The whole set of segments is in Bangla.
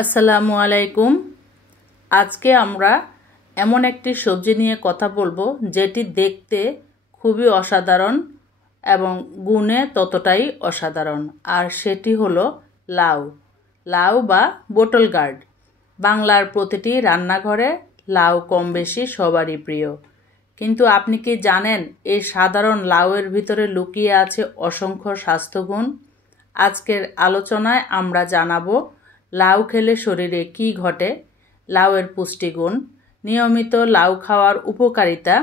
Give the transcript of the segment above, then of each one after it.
আসসালামু আলাইকুম। আজকে আমরা এমন একটি সবজি নিয়ে কথা বলবো যেটি দেখতে খুবই অসাধারণ এবং গুণে ততটাই অসাধারণ, আর সেটি হলো লাউ। লাউ বা বোটল গার্ড। বাংলার প্রতিটি রান্নাঘরে লাউ কম বেশি সবারই প্রিয়, কিন্তু আপনি কি জানেন এই সাধারণ লাউয়ের ভিতরে লুকিয়ে আছে অসংখ্য স্বাস্থ্যগুণ? আজকের আলোচনায় আমরা জানাবো লাউ খেলে শরীরে কি ঘটে, লাউয়ের পুষ্টিগুণ, নিয়মিত লাউ খাওয়ার উপকারিতা,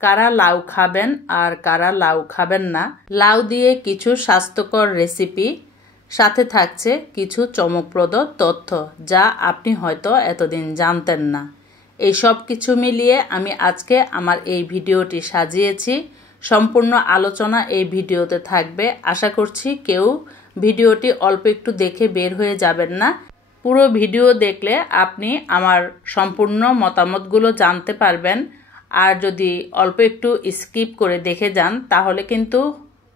কারা লাউ খাবেন আর কারা লাউ খাবেন না, লাউ দিয়ে কিছু স্বাস্থ্যকর রেসিপি, সাথে থাকছে কিছু চমকপ্রদ তথ্য যা আপনি হয়তো এতদিন জানতেন না। এই সব কিছু মিলিয়ে আমি আজকে আমার এই ভিডিওটি সাজিয়েছি। সম্পূর্ণ আলোচনা এই ভিডিওতে থাকবে। আশা করছি কেউ ভিডিওটি অল্প একটু দেখে বের হয়ে যাবেন না। পুরো ভিডিও দেখলে আপনি আমার সম্পূর্ণ মতামতগুলো জানতে পারবেন, আর যদি অল্প একটু স্কিপ করে দেখে যান তাহলে কিন্তু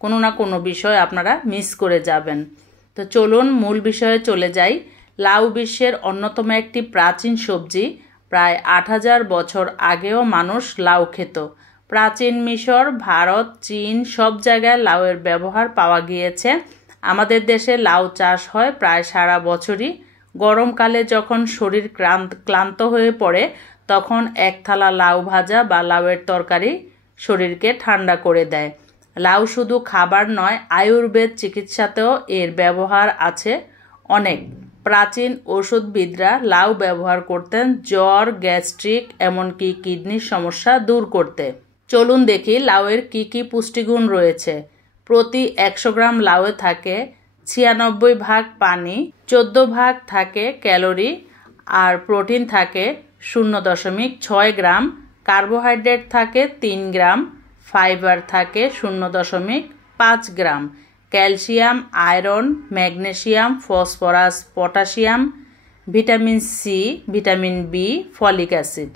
কোনো না কোনো বিষয় আপনারা মিস করে যাবেন। তো চলুন মূল বিষয়ে চলে যাই। লাউ বিশ্বের অন্যতম একটি প্রাচীন সবজি। প্রায় ৮,০০০ বছর আগেও মানুষ লাউ খেত। প্রাচীন মিশর, ভারত, চীন সব জায়গায় লাউয়ের ব্যবহার পাওয়া গিয়েছে। আমাদের দেশে লাউ চাষ হয় প্রায় সারা বছরই। গরমকালে যখন শরীর ক্লান্ত হয়ে পড়ে তখন এক থালা লাউ ভাজা বা লাউয়ের তরকারি শরীরকে ঠান্ডা করে দেয়। লাউ শুধু খাবার নয়, আয়ুর্বেদ চিকিৎসাতেও এর ব্যবহার আছে অনেক। প্রাচীন ওষুধবিদরা লাউ ব্যবহার করতেন জ্বর, গ্যাস্ট্রিক, এমনকি কিডনির সমস্যা দূর করতে। চলুন দেখি লাউয়ের কি কি পুষ্টিগুণ রয়েছে। প্রতি ১০০ গ্রাম লাউয়ে থাকে ৯৬ ভাগ পানি, ১৪ ভাগ থাকে ক্যালোরি, আর প্রোটিন থাকে ০.৬ গ্রাম, কার্বোহাইড্রেট থাকে ৩ গ্রাম, ফাইবার থাকে ০.৫ gram, calcium, iron, magnesium, phosphorus, potassium, vitamin C, vitamin B, folic acid,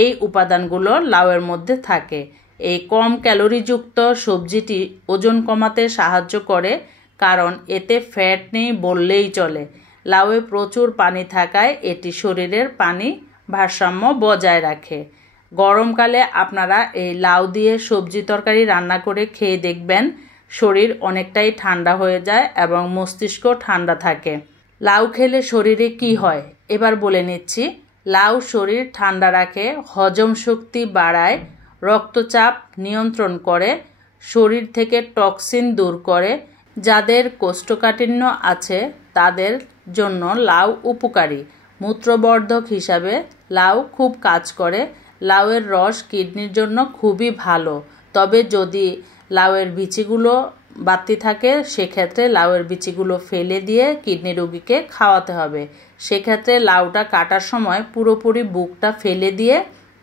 এই উপাদানগুলো লাউয়ের মধ্যে থাকে। এই কম ক্যালোরিযুক্ত সবজিটি ওজন কমাতে সাহায্য করে, কারণ এতে ফ্যাট নেই বললেই চলে। লাউয়ে প্রচুর পানি থাকায় এটি শরীরের পানি ভারসাম্য বজায় রাখে। গরমকালে আপনারা এই লাউ দিয়ে সবজি তরকারি রান্না করে খেয়ে দেখবেন, শরীর অনেকটাই ঠান্ডা হয়ে যায় এবং মস্তিষ্ক ঠান্ডা থাকে। লাউ খেলে শরীরে কি হয় এবার বলে নিচ্ছি। লাউ শরীর ঠান্ডা রাখে, হজম শক্তি বাড়ায়, রক্তচাপ নিয়ন্ত্রণ করে, শরীর থেকে টক্সিন দূর করে। যাদের কোষ্ঠকাঠিন্য আছে তাদের জন্য লাউ উপকারী। মূত্রবর্ধক হিসাবে লাউ খুব কাজ করে। লাউয়ের রস কিডনির জন্য খুবই ভালো, তবে যদি লাউয়ের বিচিগুলো বাড়তি থাকে সেক্ষেত্রে লাউয়ের বিচিগুলো ফেলে দিয়ে কিডনি রোগীকে খাওয়াতে হবে। সেক্ষেত্রে লাউটা কাটার সময় পুরোপুরি বুকটা ফেলে দিয়ে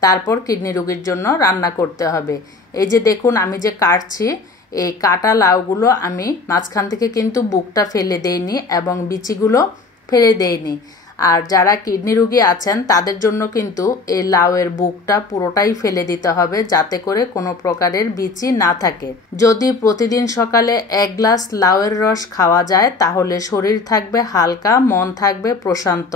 তারপর কিডনি রোগীর জন্য রান্না করতে হবে। এই যে দেখুন আমি যে কাটছি, এই কাটা লাউগুলো আমি মাঝখান থেকে কিন্তু বুকটা ফেলে দেইনি এবং বিচিগুলো ফেলে দেইনি। আর যারা কিডনি রোগী আছেন তাদের জন্য কিন্তু এই লাউয়ের বুকটা পুরোটাই ফেলে দিতে হবে, যাতে করে কোনো প্রকারের বিচি না থাকে। যদি প্রতিদিন সকালে ১ গ্লাস লাউয়ের রস খাওয়া যায় তাহলে শরীর থাকবে হালকা, মন থাকবে প্রশান্ত।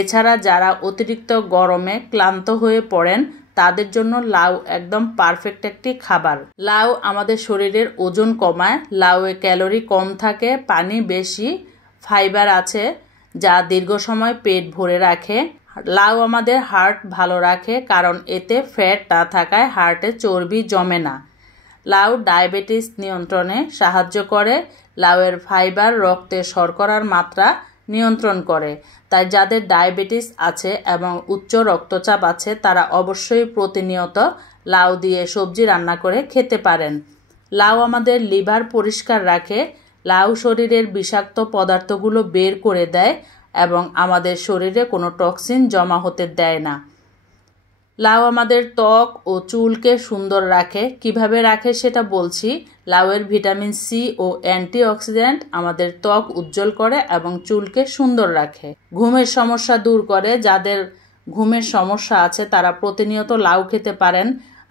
এছাড়া যারা অতিরিক্ত গরমে ক্লান্ত হয়ে পড়েন তাদের জন্য লাউ একদম পারফেক্ট একটি খাবার। লাউ আমাদের শরীরের ওজন কমায়। লাউয়ে ক্যালোরি কম থাকে, পানি বেশি, ফাইবার আছে যা দীর্ঘ সময় পেট ভরে রাখে। লাউ আমাদের হার্ট ভালো রাখে, কারণ এতে ফ্যাট না থাকায় হার্টে চর্বি জমে না। লাউ ডায়াবেটিস নিয়ন্ত্রণে সাহায্য করে। লাউয়ের ফাইবার রক্তে শর্করার মাত্রা নিয়ন্ত্রণ করে। তাই যাদের ডায়াবেটিস আছে এবং উচ্চ রক্তচাপ আছে তারা অবশ্যই প্রতিনিয়ত লাউ দিয়ে সবজি রান্না করে খেতে পারেন। লাউ আমাদের লিভার পরিষ্কার রাখে। লাউ শরীরের বিষাক্ত পদার্থগুলো বের করে দেয় এবং আমাদের শরীরে কোনো টক্সিন জমা হতে দেয় না। লাউ আমাদের ত্বক ও চুলকে সুন্দর রাখে। কিভাবে রাখে সেটা বলছি। লাউয়ের ভিটামিন সি ও অ্যান্টিঅক্সিডেন্ট আমাদের ত্বক উজ্জ্বল করে এবং চুলকে সুন্দর রাখে। ঘুমের সমস্যা দূর করে। যাদের ঘুমের সমস্যা আছে তারা প্রতিনিয়ত লাউ খেতে পারেন।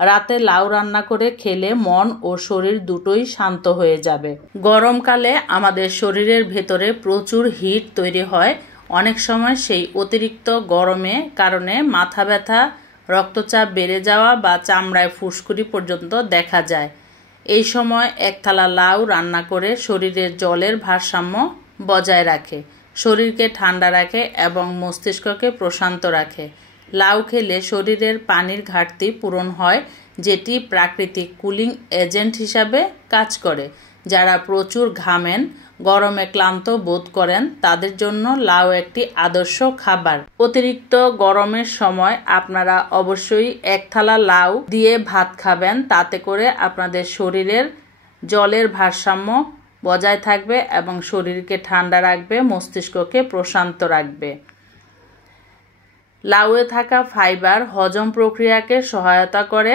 রাতে লাউ রান্না করে খেলে মন ও শরীর দুটোই শান্ত হয়ে যাবে। গরমকালে আমাদের শরীরের ভেতরে প্রচুর হিট তৈরি হয়। অনেক সময় সেই অতিরিক্ত গরমে কারণে মাথা ব্যথা, রক্তচাপ বেড়ে যাওয়া বা চামড়ায় ফুসকুড়ি পর্যন্ত দেখা যায়। এই সময় এক থালা লাউ রান্না করে শরীরের জলের ভারসাম্য বজায় রাখে, শরীরকে ঠান্ডা রাখে এবং মস্তিষ্ককে প্রশান্ত রাখে। লাউ খেলে শরীরের পানির ঘাটতি পূরণ হয়, যেটি প্রাকৃতিক কুলিং এজেন্ট হিসাবে কাজ করে। যারা প্রচুর ঘামেন, গরমে ক্লান্ত বোধ করেন, তাদের জন্য লাউ একটি আদর্শ খাবার। অতিরিক্ত গরমের সময় আপনারা অবশ্যই এক থালা লাউ দিয়ে ভাত খাবেন, তাতে করে আপনাদের শরীরের জলের ভারসাম্য বজায় থাকবে এবং শরীরকে ঠান্ডা রাখবে, মস্তিষ্ককে প্রশান্ত রাখবে। লাউয়ে থাকা ফাইবার হজম প্রক্রিয়াকে সহায়তা করে।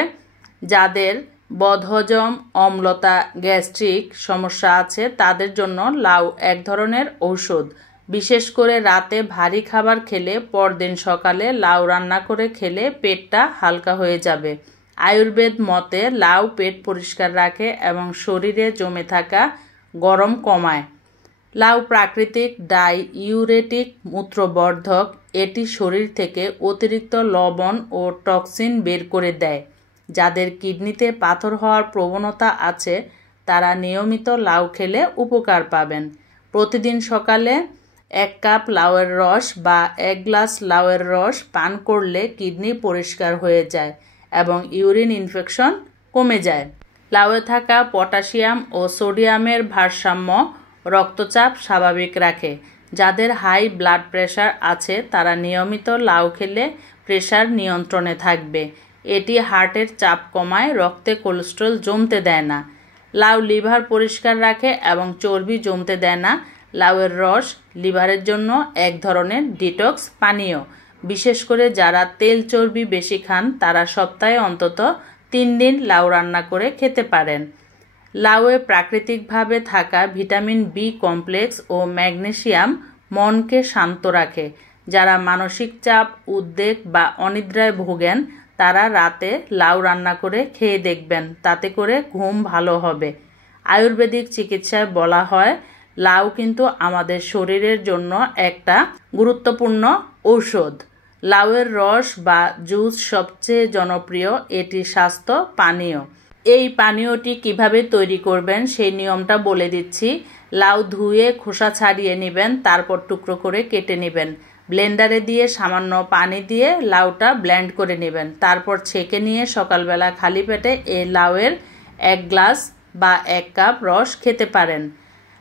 যাদের বদহজম, অম্লতা, গ্যাস্ট্রিক সমস্যা আছে তাদের জন্য লাউ এক ধরনের ঔষধ। বিশেষ করে রাতে ভারী খাবার খেলে পরদিন সকালে লাউ রান্না করে খেলে পেটটা হালকা হয়ে যাবে। আয়ুর্বেদ মতে লাউ পেট পরিষ্কার রাখে এবং শরীরে জমে থাকা গরম কমায়। লাউ প্রাকৃতিক ডাইইউরেটিক মূত্রবর্ধক। এটি শরীর থেকে অতিরিক্ত লবণ ও টক্সিন বের করে দেয়। যাদের কিডনিতে পাথর হওয়ার প্রবণতা আছে তারা নিয়মিত লাউ খেলে উপকার পাবেন। প্রতিদিন সকালে 1 কাপ লাউয়ের রস বা 1 গ্লাস লাউয়ের রস পান করলে কিডনি পরিষ্কার হয়ে যায় এবং ইউরিন ইনফেকশন কমে যায়। লাউয়ে থাকা পটাশিয়াম ও সোডিয়ামের ভারসাম্য রক্তচাপ স্বাভাবিক রাখে। যাদের হাই ব্লাড প্রেশার আছে তারা নিয়মিত লাউ খেলে প্রেশার নিয়ন্ত্রণে থাকবে। এটি হার্টের চাপ কমায়, রক্তে কোলেস্টেরল জমতে দেয় না। লাউ লিভার পরিষ্কার রাখে এবং চর্বি জমতে দেয় না। লাউয়ের রস লিভারের জন্য এক ধরনের ডিটক্স পানীয়। বিশেষ করে যারা তেল চর্বি বেশি খান তারা সপ্তাহে অন্তত 3 দিন লাউ রান্না করে খেতে পারেন। লাউয়ে প্রাকৃতিকভাবে থাকা ভিটামিন বি কমপ্লেক্স ও ম্যাগনেসিয়াম মনকে শান্ত রাখে। যারা মানসিক চাপ, উদ্বেগ বা অনিদ্রায় ভোগেন তারা রাতে লাউ রান্না করে খেয়ে দেখবেন, তাতে করে ঘুম ভালো হবে। আয়ুর্বেদিক চিকিৎসায় বলা হয় লাউ কিন্তু আমাদের শরীরের জন্য একটা গুরুত্বপূর্ণ ঔষধ। লাউয়ের রস বা জুস সবচেয়ে জনপ্রিয়। এটি স্বাস্থ্য পানীয়। এই পানীয়টি কিভাবে তৈরি করবেন সেই নিয়মটা বলে দিচ্ছি। লাউ ধুয়ে খোসা ছাড়িয়ে নেবেন, তারপর টুকরো করে কেটে নেবেন। ব্লেন্ডারে দিয়ে সামান্য পানি দিয়ে লাউটা ব্লেন্ড করে নেবেন। তারপর ছেঁকে নিয়ে সকালবেলা খালি পেটে এই লাউয়ের 1 গ্লাস বা 1 কাপ রস খেতে পারেন।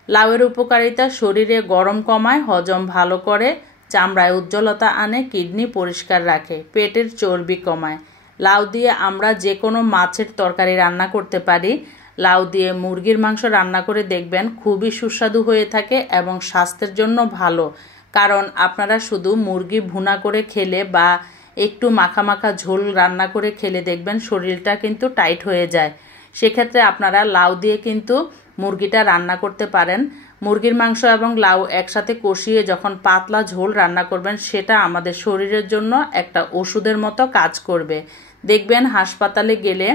লাউয়ের উপকারিতা: শরীরে গরম কমায়, হজম ভালো করে, চামড়ায় উজ্জ্বলতা আনে, কিডনি পরিষ্কার রাখে, পেটের চর্বি কমায়। লাউ দিয়ে আমরা যে কোনো মাছের তরকারি রান্না করতে পারি। লাউ দিয়ে মুরগির মাংস রান্না করে দেখবেন, খুবই সুস্বাদু হয়ে থাকে এবং স্বাস্থ্যের জন্য ভালো। কারণ আপনারা শুধু মুরগি ভুনা করে খেলে বা একটু মাখা মাখা ঝোল রান্না করে খেলে দেখবেন শরীরটা কিন্তু টাইট হয়ে যায়। সেক্ষেত্রে আপনারা লাউ দিয়ে কিন্তু মুরগিটা রান্না করতে পারেন। মুরগির মাংস এবং লাউ একসাথে কষিয়ে যখন পাতলা ঝোল রান্না করবেন সেটা আমাদের শরীরের জন্য একটা ওষুধের মতো কাজ করবে। দেখবেন হাসপাতালে গেলে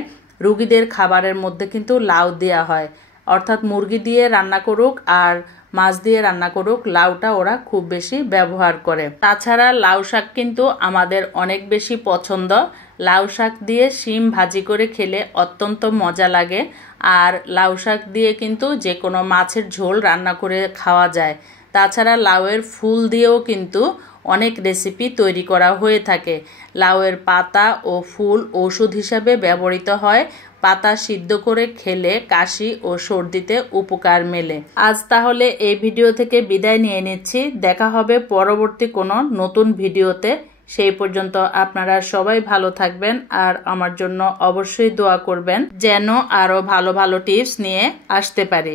রুগীদের খাবারের মধ্যে কিন্তু লাউ দেওয়া হয়। অর্থাৎ মুরগি দিয়ে রান্না করুক আর মাছ দিয়ে রান্না করুক, লাউটা ওরা খুব বেশি ব্যবহার করে। তাছাড়া লাউ শাক কিন্তু আমাদের অনেক বেশি পছন্দ। লাউ শাক দিয়ে শিম ভাজি করে খেলে অত্যন্ত মজা লাগে। আর লাউ শাক দিয়ে কিন্তু যে কোনো মাছের ঝোল রান্না করে খাওয়া যায়। তাছাড়া লাউয়ের ফুল দিয়েও কিন্তু অনেক রেসিপি তৈরি করা হয়ে থাকে। লাউয়ের পাতা ও ফুল ঔষধ হিসাবে ব্যবহৃত হয়। পাতা সিদ্ধ করে খেলে কাশি ও সর্দিতে উপকার মেলে। আজ তাহলে এই ভিডিও থেকে বিদায় নিয়ে নিচ্ছি। দেখা হবে পরবর্তী কোনো নতুন ভিডিওতে। সেই পর্যন্ত আপনারা সবাই ভালো থাকবেন আর আমার জন্য অবশ্যই দোয়া করবেন যেন আরো ভালো ভালো টিপস নিয়ে আসতে পারি।